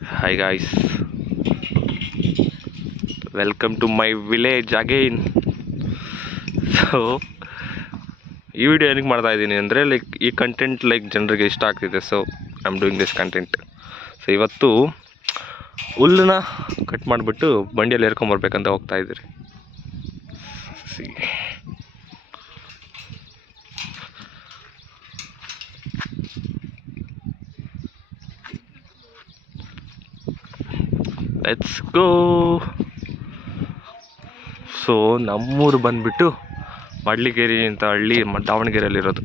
Hi guys, welcome to my village again. So ಈ video ಏನಕ್ಕೆ ಮಾಡ್ತಾ ಇದ್ದೀನಿ ಅಂದರೆ ಲೈಕ್ ಈ ಕಂಟೆಂಟ್ ಲೈಕ್ ಜನರಿಗೆ ಇಷ್ಟ ಆಗ್ತಿದೆ. So I am doing this content. So ಇವತ್ತು ಹುಲ್ಲನ್ನ ಕಟ್ ಮಾಡಿಬಿಟ್ಟು ಬಂಡಿಯಲ್ಲಿ ಏರ್ಕೊಂಬರ್ಬೇಕಂತ ಹೋಗ್ತಾ ಇದ್ದೀರಿ. C let's go. ಸೊ ನಮ್ಮೂರು ಬಂದುಬಿಟ್ಟು ಮಡ್ಲಿಗೇರಿ ಅಂತ ಹಳ್ಳಿ ದಾವಣಗೆರೆಯಲ್ಲಿರೋದು.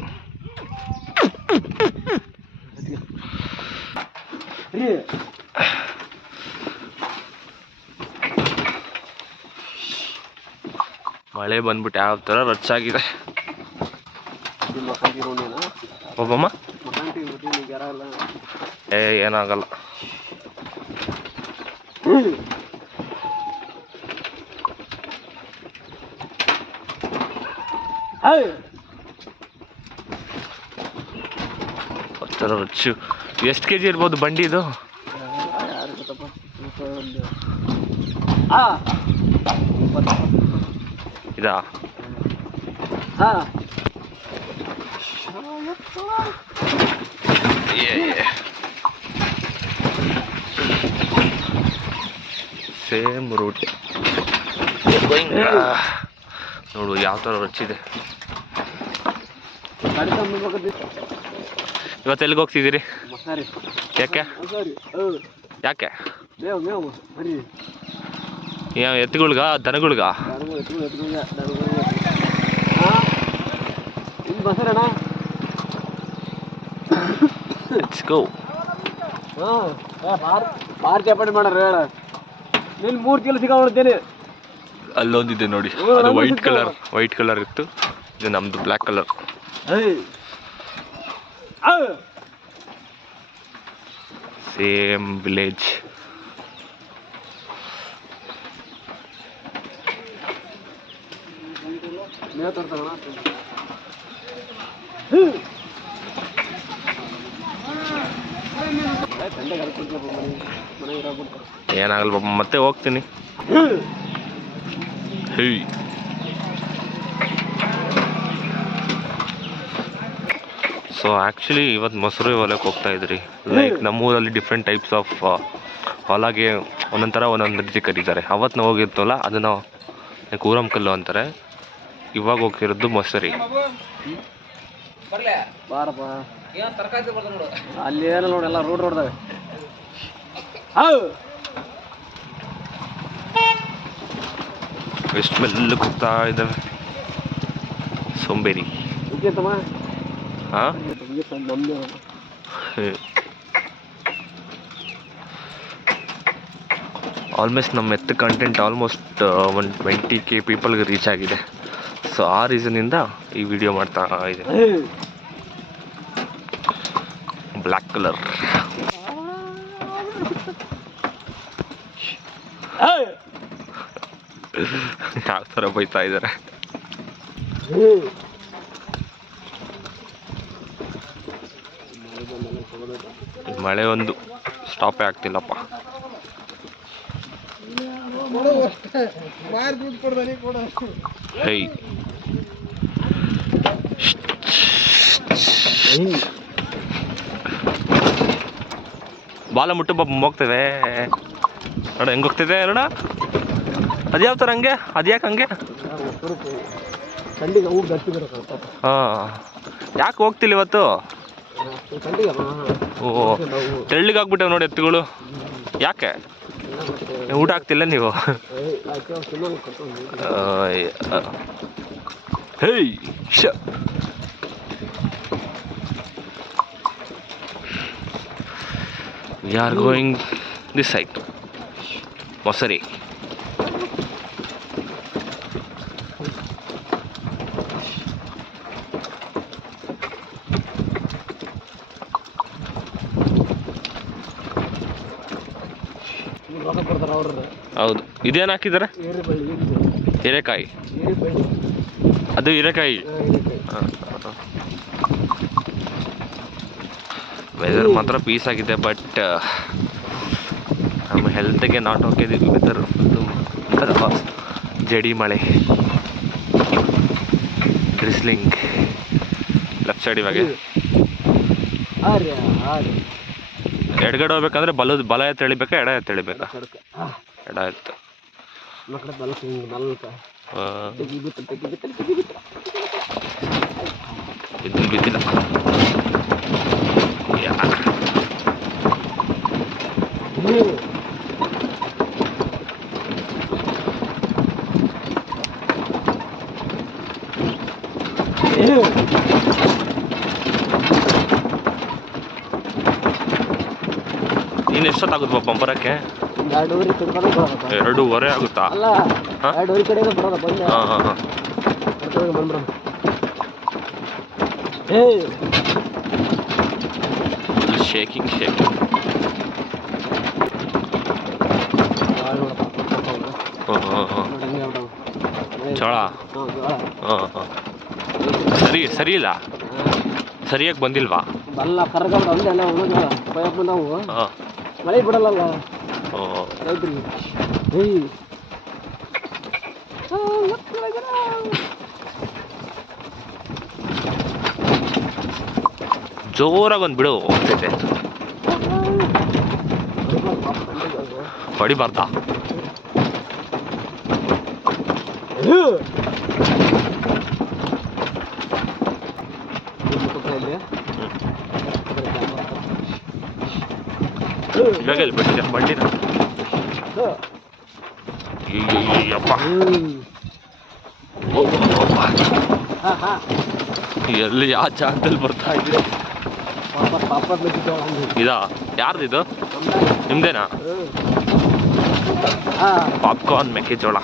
ಮಳೆ ಬಂದ್ಬಿಟ್ಟು ಯಾವ ಥರ ರಚ್ಚಾಗಿದೆ. ಒಬ್ಬಮ್ಮ ಏನಾಗಲ್ಲ. ರಚ್ಚು ಎಷ್ಟು ಕೆ ಜಿ ಇರ್ಬೋದು ಬಂಡಿ ಇದು? ಇದಾ? ಸೇಮ್ ರೂಟ್ ನೋಡು ಯಾವ ಥರ ರಚ್ಚಿದೆ. ಇವತ್ತು ಎಲ್ಲಿಗೆ ಹೋಗ್ತಿದ್ದೀರಿ? ಯಾಕೆ ಯಾಕೆ ಎತ್ತುಗಳ್ಗ ದನಗಳ್ಗ? ಅಲ್ಲೊಂದಿದೆ ನೋಡಿ, ಅದು ವೈಟ್ ಕಲರ್ ಇತ್ತು. ಇದು ನಮ್ದು ಬ್ಲ್ಯಾಕ್ ಕಲರ್. Same village. ಏನಾಗಲ್ಲ ಬಾಬಾ, ಮತ್ತೆ ಹೋಗ್ತೀನಿ. ಸೊ ಆ್ಯಕ್ಚುಲಿ ಇವತ್ತು ಮೊಸರು ಹೊಲಕ್ಕೆ ಹೋಗ್ತಾ ಇದ್ರಿ. ಲೈಕ್ ನಮ್ಮೂರಲ್ಲಿ ಡಿಫ್ರೆಂಟ್ ಟೈಪ್ಸ್ ಆಫ್ ಹೊಲಗೆ ಒಂದೊಂದು ಥರ ಒಂದೊಂದು ರೀತಿ ಕರೀತಾರೆ. ಅವತ್ತು ನಾವು ಹೋಗಿರ್ತವಲ್ಲ ಅದನ್ನು ಲೈಕ್ ಊರಮ್ಕಲ್ಲು ಅಂತಾರೆ. ಇವಾಗ ಹೋಗ್ತಿರೋದು ಮೊಸರಿ. ಅಲ್ಲಿ ಏನೋ ನೋಡಿ ಎಲ್ಲ ರೋಡ್ ನೋಡ್ದಾವೆ. ಎಷ್ಟು ಮೆಲ್ಲಕ್ಕೆ ಹೋಗ್ತಾ ಇದ್ದಾವೆ. ಸೋಂಬೇರಿ. ಹಾಂ, ಆಲ್ಮೋಸ್ಟ್ ನಮ್ಮ ಎತ್ತ ಕಂಟೆಂಟ್ ಆಲ್ಮೋಸ್ಟ್ 120K ಪೀಪಲ್ಗೆ ರೀಚ್ ಆಗಿದೆ. ಸೊ ಆ ರೀಸನಿಂದ ಈ ವಿಡಿಯೋ ಮಾಡ್ತಾ ಇದ್ದೀನಿ. Black colour. ಯಾವ ಥರ ಬೈತಾ ಇದ್ದಾರೆ. ಮಳೆ ಒಂದು ಸ್ಟಾಪೇ ಆಗ್ತಿಲ್ಲಪ್ಪ. ಹೇ ಬಾಲ ಮುಟ್ಟು ಹೋಗ್ತದೆ ನೋಡ, ಹೆಂಗೆ ಹೋಗ್ತಿದೆ ನೋಡ. ಅದು ಯಾವ ಥರ ಹಂಗೆ? ಅದು ಯಾಕೆ ಹಂಗೆ? ಹಾಂ, ಯಾಕೆ ಹೋಗ್ತಿಲ್ಲ ಇವತ್ತು? ಓ, ತೆಳ್ಳಗಾಗ್ಬಿಟ್ಟೆ ನೋಡಿ ಎತ್ತುಗಳು. ಯಾಕೆ ಊಟ ಆಗ್ತಿಲ್ಲ ನೀವು? ಹೇಯ್ ಶ we are going this side. ಮೊಸರಿ. ಹೌದು. ಇದೇನು ಹಾಕಿದ್ದಾರೆ? ಹೀರೆಕಾಯಿ. ಅದು ಹೀರೆಕಾಯಿ. ವೆದರ್ ಮಾತ್ರ ಪೀಸ್ ಆಗಿದೆ. ಬಟ್ ನಮ್ಮ ಹೆಲ್ತ್ಗೆ ನಾಟ್ ಓಕೆ ವೆದರ್ ಜಡಿ ಮಳೆ ಡ್ರಿಸ್ಲಿಂಗ್ ಲೆಫ್ಟ್ ಸೈಡ್ ಇವಾಗ ಎಡಗಡೆ ಹೋಗ್ಬೇಕಂದ್ರೆ ಬಲ ಎತ್ತು ಎಳಿಬೇಕಾ ಎಡ ಎತ್ತು ಎಳಿಬೇಕಾ ಎಡ ಎತ್ತು ಬಿದ್ದಿಲ್ಲ ಇನ್ನು ಎಷ್ಟೊತ್ತಾಗುತ್ತೆ ಪಾಪ ಬರೋಕ್ಕೆ 2:30 ಆಗುತ್ತಾ? ಶೇಕಿಂಗ್ ಜೋಳ ಸರಿ ಇಲ್ಲ ಸರಿಯಾಗಿ ಬಂದಿಲ್ವಾ? ಮಳೆ ಬಿಡಲ್ಲ ಜೋರಾಗಿ ಒಂದು ಬಿಡು ಹೋಗ್ತೈತೆ ಹೊಡಿಬಾರ್ದಾ? ಇವಾಗ ಎಲ್ಲಿ ಬಿಟ್ಟಿದ್ದೆ ಬಂಡಿನ? ಅಯ್ಯಪ್ಪ ಎಲ್ಲಿ ಯಾವ ಜಾಗದಲ್ಲಿ ಬರ್ತಾ ಇದೆ ಇದಾ? ಯಾರ್ದಿದು? ನಿಮ್ದೇನಾ? ಪಾಪ್ಕಾರ್ನ್ ಮೆಕ್ಕೆಜೋಳ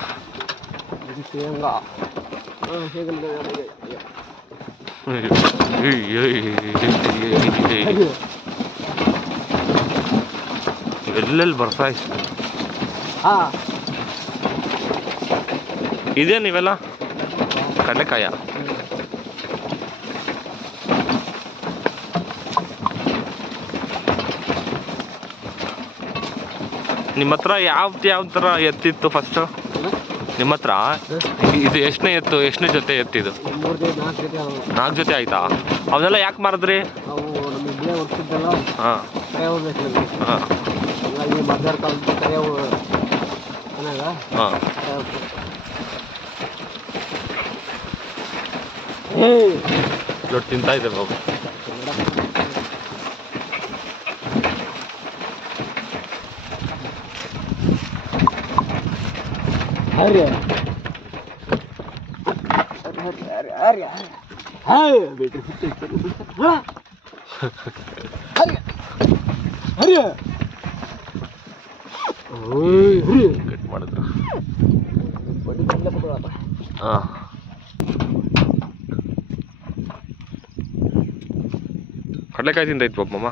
ಎಲ್ಲೆಲ್ಲಿ ಬರ್ತಾ ಇಷ್ಟ ಇದೇ ನೀವೆಲ್ಲ ಕಡಲೆಕಾಯ ನಿಮ್ಮ ಹತ್ರ ಯಾವ ಥರ ಎತ್ತಿತ್ತು ಫಸ್ಟು ನಿಮ್ಮ ಹತ್ರ? ಇದು ಎಷ್ಟನೇ ಜೊತೆ ಎತ್ತಿದು? 4 ಜೊತೆ ಆಯ್ತಾ? ಅವನ್ನೆಲ್ಲ ಯಾಕೆ ಮಾರಿದ್ರಿ? ಹಾಂ ಹಾಂ ಹಾಂ ದೊಡ್ಡ ತಿಂತಾ ಇದೆ ಬಾಬು. ಕಟ್ ಮಾಡಿದ್ರು. ಹಾಂ ಕಡಲೆಕಾಯಿ ತಿಂದೈತೆ ಪಾಪಮ್ಮ.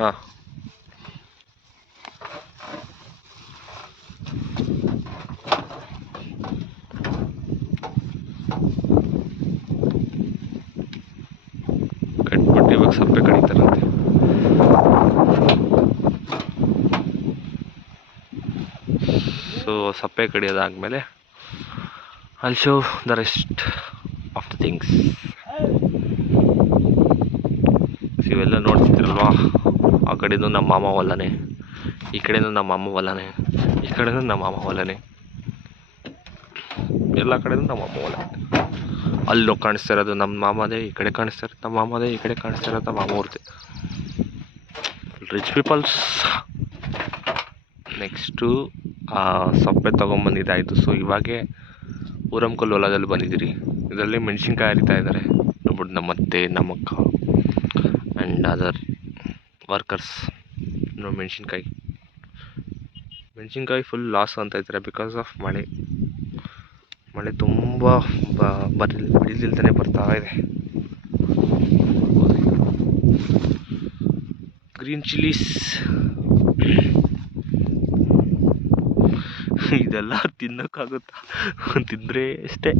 ಹಾಂ ಕಟ್ಬಿಟ್ಟು ಇವಾಗ ಸಪ್ಪೆ ಕಡಿತಾರಂತೆ. ಸೊ ಸಪ್ಪೆ ಕಡಿಯೋದಾದ್ಮೇಲೆ I'll show the rest of the things. ಇವೆಲ್ಲ ನೋಡ್ತಿದ್ರಲ್ವಾ? ಆ ಕಡೆದು ನಮ್ಮ ಮಾಮ ಹೊಲನೇ, ಈ ಕಡೆನೂ ನಮ್ಮ ಮಾಮ ಹೊಲನೇ, ಈ ಕಡೆನೂ ನಮ್ಮ ಮಾಮ ಹೊಲನೇ, ಎಲ್ಲ ಕಡೆನೂ ನಮ್ಮ ಮಾಮ ಹೊಲ. ಅಲ್ಲೂ ಕಾಣಿಸ್ತಾ ಇರೋದು ನಮ್ಮ ಮಾಮದೇ, ಈ ಕಡೆ ಕಾಣಿಸ್ತಾ ಇರೋದು ನಮ್ಮ ಮಾಮದೇ, ಈ ಕಡೆ ಕಾಣಿಸ್ತಾ ಇರೋದು ನಮ್ಮ ಮಾಮ ಅವ್ರದ್ದೇ. Rich people's. ನೆಕ್ಸ್ಟು ಸಪ್ಪೆ ತೊಗೊಂಬಂದಿದ್ದಾಯಿತು. ಸೊ ಇವಾಗೆ ಊರಂಕಲ್ ಹೊಲದಲ್ಲಿ ಬಂದಿದ್ದೀರಿ. ಇದರಲ್ಲಿ ಮೆಣಸಿನ್ಕಾಯಿ ಹರಿತಾ ಇದ್ದಾರೆ ನೋಡ್ಬಿಟ್ಟು ನಮ್ಮ ಅತ್ತೆ, ನಮ್ಮ ಅಕ್ಕ ಆ್ಯಂಡ್ ಅದರ್ ವರ್ಕರ್ಸ್. ನೋಡಿ ಮೆಣಸಿನ್ಕಾಯಿ ಫುಲ್ ಲಾಸ್ ಅಂತ ಇದ್ದಾರೆ ಬಿಕಾಸ್ ಆಫ್ ಮಳೆ ಮಳೆ ತುಂಬ ಬಿಡಿಲ್ದೇ ಬರ್ತಾ ಇದೆ. ಗ್ರೀನ್ ಚಿಲ್ಲೀಸ್ ಇದೆಲ್ಲ ತಿನ್ನೋಕ್ಕಾಗುತ್ತಾ? ತಿಂದರೆ ಅಷ್ಟೇ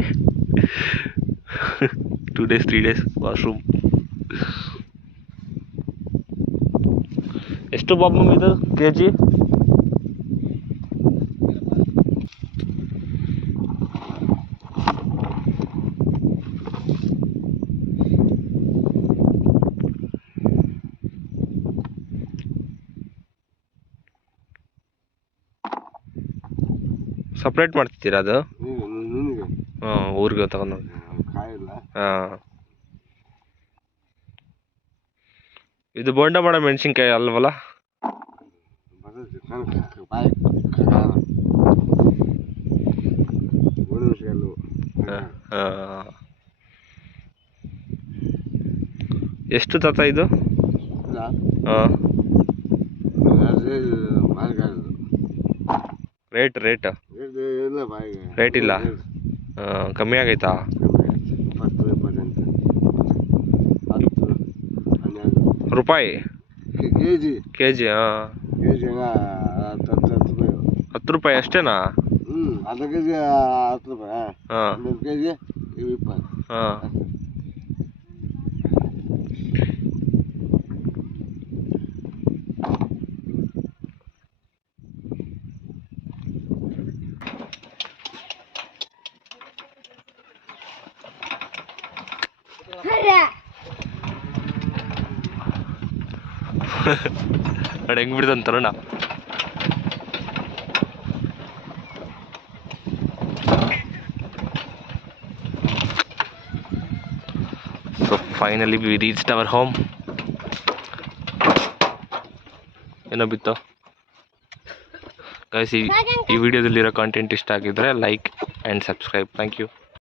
2 days 3 days ವಾಶ್ರೂಮ್. ಎಷ್ಟು ಬಾಬು ಇದು ಕೆಜಿ? ಸಪ್ರೇಟ್ ಮಾಡ್ತಿದ್ದೀರಾ ಅದು? ಹಾಂ, ಊರಿಗೆ ತಗೊಂಡು. ಹಾಂ, ಇದು ಬೋಂಡ ಮಾಡೋ ಮೆಣಸಿನ್ಕಾಯಿ ಅಲ್ವಲ್ಲ? ಎಷ್ಟು ತಾತ ಇದು? ಹಾಂ, ರೇಟ್ ಇಲ್ಲ. ಕಮ್ಮಿ ಆಗೈತಾ? ರೂಪಾಯಿ ಕೆ ಜಿ? ಹಾಂ, 10 ರೂಪಾಯಿ ಅಷ್ಟೇನಾ? ಅರ್ಧ ಕೆಜಿ 10 ರೂಪಾಯಿ. ಹಾಂ 1 ಕೆಜಿ 20. ಹಾಂ. ನೋಡಿ ಹೆಂಗ್ ಬಿಡ್ದಂತ ತರೋಣ. So finally we reached our home. ಏನೋ ಬಿತ್ತು ಗೈಸ್. ಈ ವಿಡಿಯೋದಲ್ಲಿರೋ ಕಾಂಟೆಂಟ್ ಇಷ್ಟ ಆಗಿದ್ರೆ like and subscribe. Thank you.